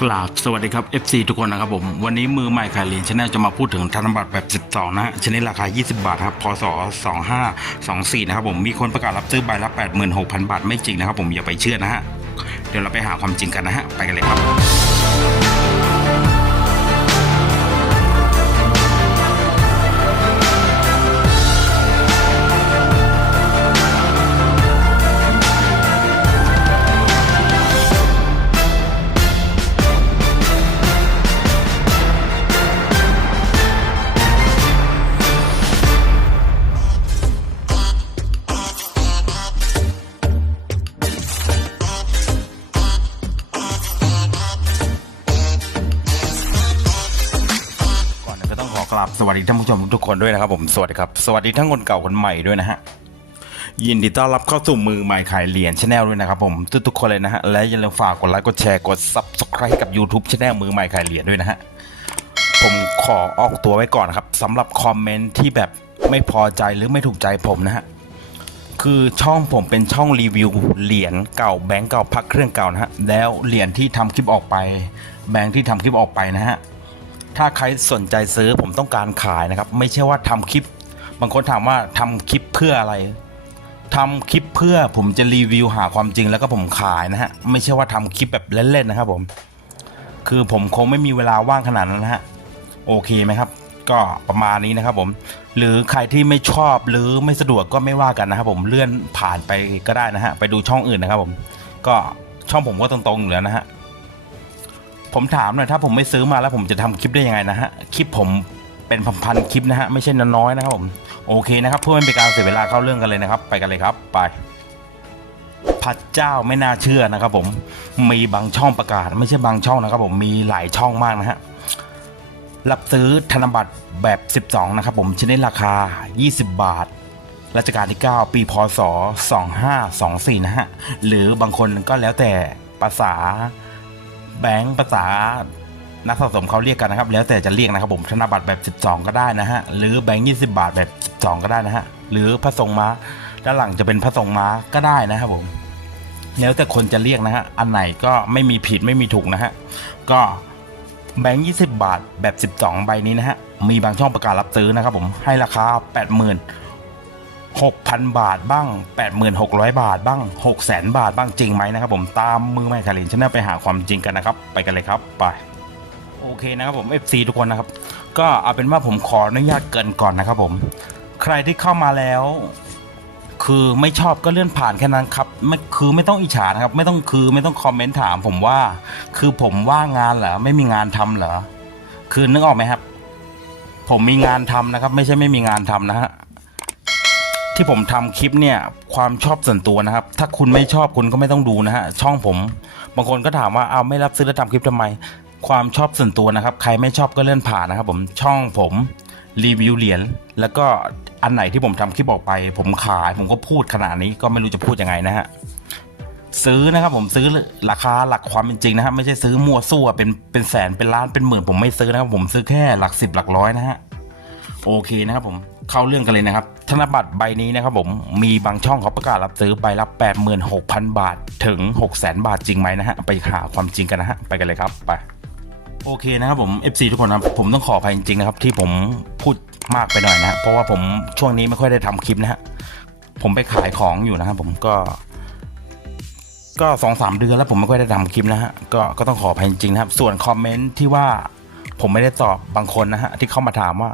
กราบสวัสดีครับ FC ทุกคนนะครับผม วันนี้มือใหม่ขายเหรียญชแนลจะมาพูดถึงธนบัตรแบบ 12 นะฮะชนิดราคา 20 บาทครับพศ2524 นะครับผมมีคนประกาศรับซื้อใบละ 86,000 บาทไม่จริงนะครับผมอย่าไปเชื่อนะฮะ เดี๋ยวเราไปหาความจริงกันนะฮะ ไปกันเลยครับ สวัสดีท่านผู้ชมทุกคนด้วยนะครับผมสวัสดีครับสวัสดีทั้งคนเก่าคนใหม่ด้วยนะฮะยินดีต้อนรับเข้าสู่มือใหม่ขายเหรียญชาแนลด้วยนะครับผมทุกๆคนเลยนะฮะและอย่าลืมฝากกดไลค์กดแชร์กด subscribe กับ YouTube ช anel มือใหม่ขายเหรียญด้วยนะฮะผมขอออกตัวไว้ก่อนนครับสำหรับคอมเมนต์ที่แบบไม่พอใจหรือไม่ถูกใจผมนะฮะคือช่องผมเป็นช่องรีวิวเหรียญเก่าแบงก์เก่าพักเครื่องเก่านะฮะแล้วเหรียญที่ทำคลิปออกไป แบงก์ที่ทำคลิปออกไปนะฮะ ถ้าใครสนใจซื้อผมต้องการขายนะครับ ไม่ใช่ว่าทำคลิป บางคนถามว่าทำคลิปเพื่ออะไรทำคลิปเพื่อผมจะรีวิวหาความจริงแล้วก็ผมขายนะฮะ ไม่ใช่ว่าทำคลิปแบบเล่นๆนะครับผม คือผมคงไม่มีเวลาว่างขนาดนั้นนะฮะ โอเคไหมครับ ก็ประมาณนี้นะครับผม หรือใครที่ไม่ชอบหรือไม่สะดวกก็ไม่ว่ากันนะครับผม เลื่อนผ่านไปก็ได้นะฮะ ไปดูช่องอื่นนะครับผม ก็ช่องผมก็ตรงๆอยู่แล้วนะฮะ ผมถามหน่อยถ้าผมไม่ซื้อมาแล้วผมจะทำคลิปได้ยังไงนะฮะคลิปผมเป็นพันๆคลิปนะฮะไม่ใช่น้อยๆนะครับผมโอเคนะครับเพื่อไม่เป็นการเสียเวลาเข้าเรื่องกันเลยนะครับ ไปกันเลยครับไปพระเจ้าไม่น่าเชื่อนะครับ ผมมีบางช่องประกาศ ไม่ใช่บางช่องนะครับ ผมมีหลายช่องมากนะฮะรับซื้อธนบัตรแบบ 12 นะครับ ผมชนิดราคา 20 บาทรัชกาลที่ 9 ปีพศ 2524 นะฮะ หรือบางคนก็แล้วแต่ภาษา แบงค์ภาษานักสะสมเขาเรียกกันนะครับ แล้วแต่จะเรียกนะครับผมธนบัตรแบบ 12 ก็ได้นะฮะ หรือแบงค์20 บาทแบบ 12 ก็ได้นะฮะ หรือพระทรงม้า ด้านหลังจะเป็นพระทรงม้าก็ได้นะครับผม แล้วแต่คนจะเรียกนะฮะ อันไหนก็ไม่มีผิดไม่มีถูกนะฮะ ก็แบงค์20 บาทแบบ 12 ใบนี้นะฮะ มีบางช่องประกาศรับซื้อนะครับผม ให้ราคา 80,000 6,000 บาทบ้าง 8,600 บาทบ้าง 600,000 บาทบ้างจริงไหมนะครับผมตามมือไม่ขารียญชแนลไปหาความจริงกันนะครับ ไปกันเลยครับไปโอเคนะครับผม FC ทุกคนนะครับ ก็เอาเป็นว่าผมขออนุญาตเกินก่อนนะครับผม ใครที่เข้ามาแล้ว คือไม่ชอบก็เลื่อนผ่านแค่นั้นครับไม่คือไม่ต้องอิจฉานะครับ ไม่ต้องคือไม่ต้องคอมเมนต์ถามผมว่า คือผมว่างงานเหรอไม่มีงานทำเหรอคือนึกออกไหมครับ ผมมีงานทำนะครับ ไม่ใช่ไม่มีงานทำนะฮะ ที่ผมทำคลิปเนี่ยความชอบส่วนตัวนะครับ ถ้าคุณไม่ชอบคุณก็ไม่ต้องดูนะฮะช่องผม บางคนก็ถามว่าเอาไม่รับซื้อแล้วทำคลิปทำไม ความชอบส่วนตัวนะครับ ใครไม่ชอบก็เลื่อนผ่านนะครับผมช่องผมรีวิวเหรียญแล้วก็อันไหนที่ผมทำคลิปออกไป ผมขายผมก็พูดขนาดนี้ก็ไม่รู้จะพูดยังไงนะฮะซื้อนะครับผมซื้อราคาหลักความเป็นจริงนะครับไม่ใช่ซื้อมั่วซั่วเป็นเป็นแสนเป็นล้านเป็นหมื่นผมไม่ซื้อนะครับผมซื้อแค่หลักสิบหลักร้อยนะฮะโอเคนะครับผมเข้าเรื่องกันเลยนะครับ ธนบัตรใบนี้นะครับผมมีบางช่องเขาประกาศรับซื้อใบละแปดหมื่นหกพันบาทถึงหกแสนบาทจริงไหมนะฮะ ไปหาความจริงกันนะฮะ ไปกันเลยครับไปโอเคนะครับผม FC ทุกคนนะผมต้องขออภัยจริงๆนะครับที่ผมพูดมากไปหน่อยนะฮะเพราะว่าผมช่วงนี้ไม่ค่อยได้ทำคลิปนะฮะผมไปขายของอยู่นะครับผมก็ ก็สองสามเดือนแล้วผมไม่ค่อยได้ทำคลิปนะฮะก็ก็ต้องขออภัยจริงๆนะครับ ส่วนคอมเมนต์ที่ว่าผมไม่ได้ตอบบางคนนะฮะที่เข้ามาถามว่า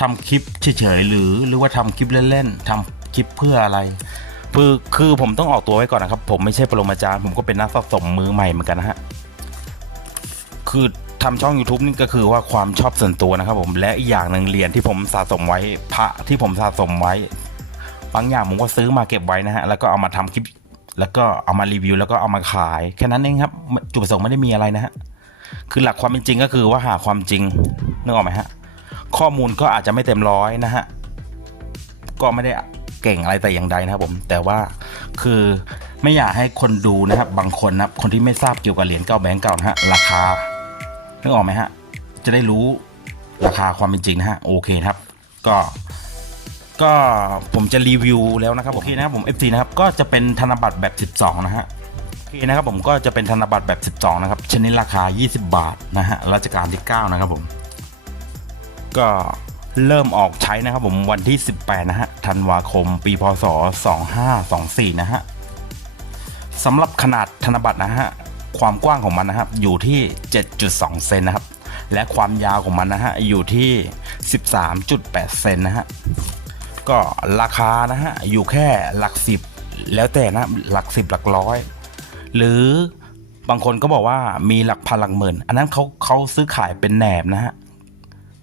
ทำคลิปเฉยๆหรือหรือว่าทำคลิปเล่นๆทำคลิปเพื่ออะไรคือคือผมต้องออกตัวไว้ก่อนนะครับ ผมไม่ใช่ปรมาจารย์ ผมก็เป็นนักสะสมมือใหม่เหมือนกันนะฮะคือทำช่อง YouTube นี่ก็คือว่าความชอบส่วนตัวนะครับผมและอีกอย่างหนึ่งเหรียญที่ผมสะสมไว้พระที่ผมสะสมไว้ บางอย่างผมก็ซื้อมาเก็บไว้นะฮะแล้วก็เอามาทำคลิป แล้วก็เอามารีวิว แล้วก็เอามาขายแค่นั้นเองครับจุดประสงค์ไม่ได้มีอะไรนะฮะคือหลักความเป็นจริงก็คือว่าหาความจริงนึกออกไหมฮะ ข้อมูลก็อาจจะไม่เต็มร้อยนะฮะ ก็ไม่ได้เก่งอะไรแต่อย่างใดนะครับผม แต่ว่าคือไม่อยากให้คนดูนะครับ บางคนนะคนที่ไม่ทราบเกี่ยวกับเหรียญเก่าแบงก์เก่านะฮะราคานึกออกไหมฮะ จะได้รู้ราคาความเป็นจริงนะฮะโอเคครับ ก็ก็ผมจะรีวิวแล้วนะครับโอเคนะครับผม FC นะครับก็จะเป็นธนบัตรแบบ 12 นะฮะโอเคนะครับผมก็จะเป็นธนบัตรแบบ 12 นะครับชนิดราคา 20 บาทนะฮะรัชกาลที่ 9 นะครับผม ก็เริ่มออกใช้นะครับผมวันที่ 18 นะฮะธันวาคม ปีพศ 2524 นะฮะสำหรับขนาดธนบัตรนะฮะความกว้างของมันนะครับอยู่ที่ 7.2 เซนนะครับ และความยาวของมันนะฮะอยู่ที่ 13.8 เซนนะฮะก็ราคานะฮะอยู่แค่หลักสิบแล้วแต่นะหลักสิบหลักร้อย หรือบางคนก็บอกว่ามีหลักพันหลักหมื่น อันนั้นเขาเขาซื้อขายเป็นแหนบนะฮะ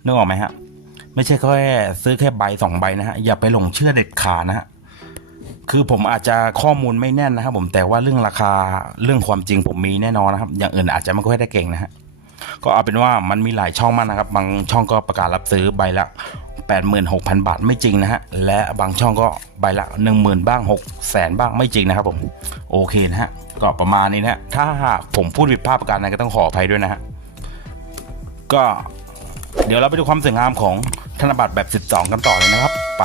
นึกออกไหมฮะ ไม่ใช่แค่ซื้อแค่ใบสองใบนะฮะ อย่าไปหลงเชื่อเด็ดขาดนะฮะ คือผมอาจจะข้อมูลไม่แน่นนะครับผม แต่ว่าเรื่องราคาเรื่องความจริงผมมีแน่นอนนะครับ อย่างอื่นอาจจะไม่ค่อยได้เก่งนะฮะ ก็เอาเป็นว่ามันมีหลายช่องมากนะครับ บางช่องก็ประกาศรับซื้อใบละ86,000 บาทไม่จริงนะฮะ และบางช่องก็ใบละ 10,000 บ้าง 6 0แสนบ้างไม่จริงนะครับผม โอเคนะฮะ ก็ประมาณนี้นะฮะ ถ้าหากผมพูดผิดพลาดประการใดก็ต้องขออภัยด้วยนะฮะ ก็ เดี๋ยวเราไปดูความสวยงามของธนบัตรแบบ 12 กันต่อเลยนะครับ ไป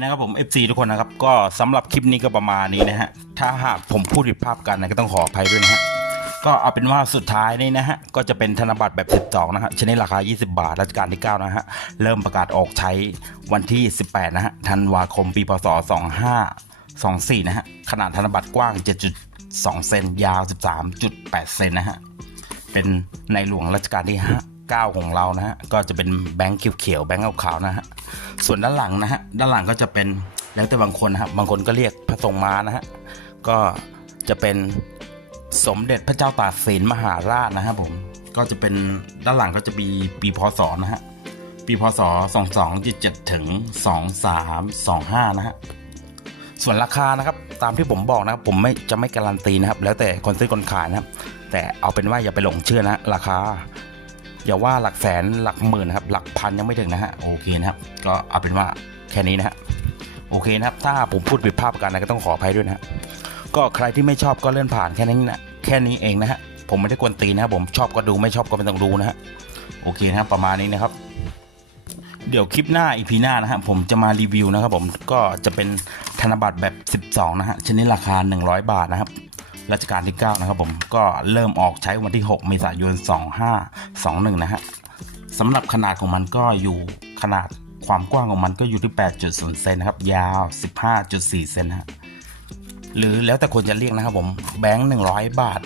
นะครับผม FC ทุกคนนะครับ ก็สำหรับคลิปนี้ก็ประมาณนี้นะฮะ ถ้าหากผมพูดผิดพลาดกันนะก็ต้องขออภัยด้วยนะฮะ ก็เอาเป็นว่าสุดท้ายนี่นะฮะ ก็จะเป็นธนบัตรแบบ 12 นะฮะ ชนิดราคา 20 บาทรัชกาลที่ 9 นะฮะ เริ่มประกาศออกใช้วันที่ 18 นะฮะ ธันวาคมปีพศ 2524 นะฮะ ขนาดธนบัตรกว้าง 7.2 เซน ยาว 13.8 เซนนะฮะ เป็นในหลวงรัชกาลที่ 5 9 ของเรานะฮะก็จะเป็นแบงค์เขียวๆแบงค์ขาวๆนะฮะส่วนด้านหลังนะฮะด้านหลังก็จะเป็นแล้วแต่บางคนนะครับบางคนก็เรียกพระทรงม้านะฮะก็จะเป็นสมเด็จพระเจ้าตากสินมหาราชนะครับผมก็จะเป็นด้านหลังก็จะมีปีพศนะฮะปีพศ 2277 ถึง 2325 นะฮะส่วนราคานะครับตามที่ผมบอกนะครับผมไม่จะไม่การันตีนะครับ แล้วแต่คนซื้อคนขายนะครับ แต่เอาเป็นว่าอย่าไปหลงเชื่อนะ ราคา อย่าว่าหลักแสนหลักหมื่นนะครับ หลักพันยังไม่ถึงนะฮะโอเคนะครับ ก็เอาเป็นว่าแค่นี้นะฮะโอเคนะครับ ถ้าผมพูดผิดพลาดประการใดก็ต้องขออภัยด้วยนะฮะก็ใครที่ไม่ชอบก็เลื่อนผ่านแค่นี้นะแค่นี้เองนะฮะผมไม่ได้กวนตีนนะครับผมชอบก็ดูไม่ชอบก็ไม่ต้องดูนะฮะโอเคนะครับประมาณนี้นะครับ เดี๋ยวคลิปหน้าอีพีหน้านะฮะผมจะมารีวิวนะครับผมก็จะเป็นธนบัตรแบบ 12 นะฮะชนิดราคา 100 บาทนะครับ รัชกาลที่ 9 นะครับผมก็เริ่มออกใช้วันที่ 6 เมษายน 2521 นะฮะสำหรับขนาดของมันก็อยู่ขนาดความกว้างของมันก็อยู่ที่ 8.0 เซนนะครับ ยาว 15.4 เซนฮะหรือแล้วแต่คนจะเรียกนะครับผมแบงค์ 100 บาท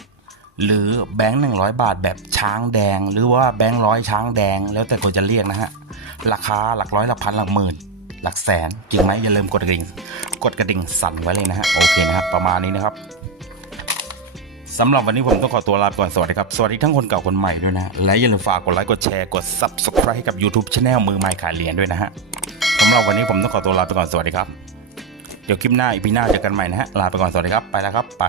หรือแบงค์หนึ่งร้อยบาทแบบช้างแดง หรือว่าแบงค์ร้อยช้างแดง แล้วแต่คนจะเรียกนะฮะราคาหลักร้อยหลักพันหลักหมื่นหลักแสนจริงไหมอย่าลืมกดกระดิ่ง กดกระดิ่งสั่นไว้เลยนะฮะโอเคนะครับประมาณนี้นะครับ สำหรับวันนี้ผมต้องขอตัวลาไปก่อน สวัสดีครับ สวัสดีทั้งคนเก่าคนใหม่ด้วยนะ และอย่าลืมฝากกดไลค์กดแชร์กด subscribe ให้กับ YouTube Channel มือใหม่ขายเหรียญด้วยนะฮะสำหรับวันนี้ผมต้องขอตัวลาไปก่อนสวัสดีครับ เดี๋ยวคลิปหน้าอีพีหน้าเจอกันใหม่นะฮะลาไปก่อนสวัสดีครับไปแล้วครับไป